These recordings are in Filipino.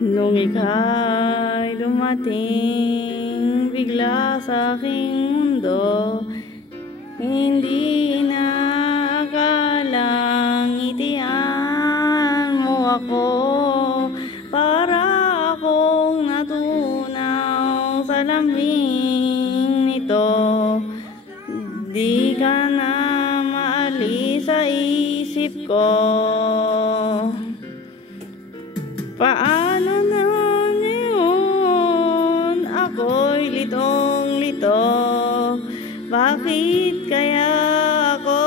Nung ika'y dumating bigla sa aking mundo, hindi na akalang itian mo ako. Para akong natunaw sa lambing nito, di ka na maalis sa isip ko. Paano na ngayon ako'y litong-lito? Bakit kaya ako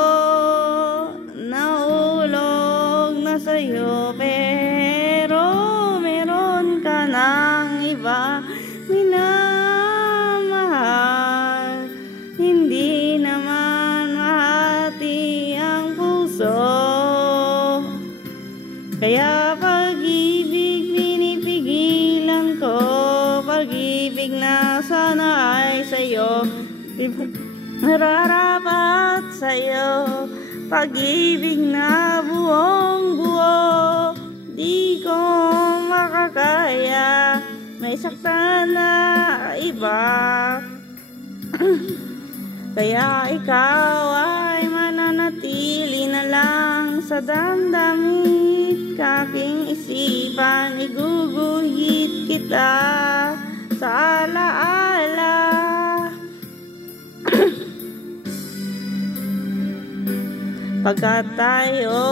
nahulog na sa'yo? Pero meron ka ng iba minamahal, hindi naman mahati ang puso. Kaya pag-ibig pinipigilan ko, pag-ibig na sana ay sa'yo, di ba nararapat sa'yo? Pag-ibig na buong buo, di ko makakaya, may saktan na iba. Kaya ikaw ay mananatili na lang sa damdamin, kaking isipan, iguguhit kita sa alaala. Pagkat tayo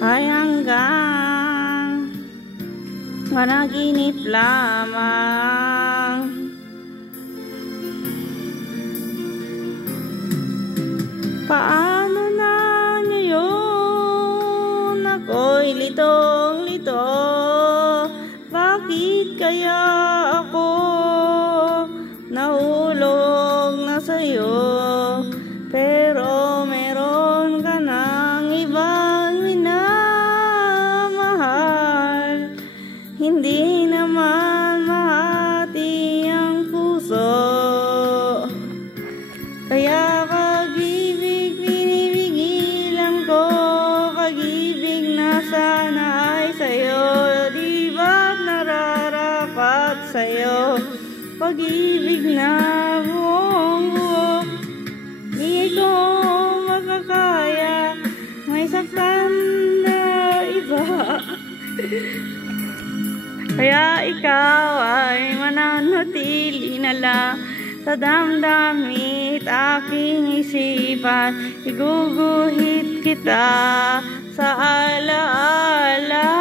ay hanggang managinip lamang. Paano na ngayon ako'y litong-lito? Bakit kaya ako nahulog na sa'yo? Pero meron ka ng ibang minamahal, hindi naman mahati ang puso. Kaya pag-ibig pinipigilan ko, pag-ibig na sana ay sa'yo, di ba't nararapat sa'yo? Pag-ibig na buong buo, di ko makakaya, may saktan na iba. Kaya ikaw ay mananatili na lang sa damdamit aking isipan, iguguhit kita sa alaala.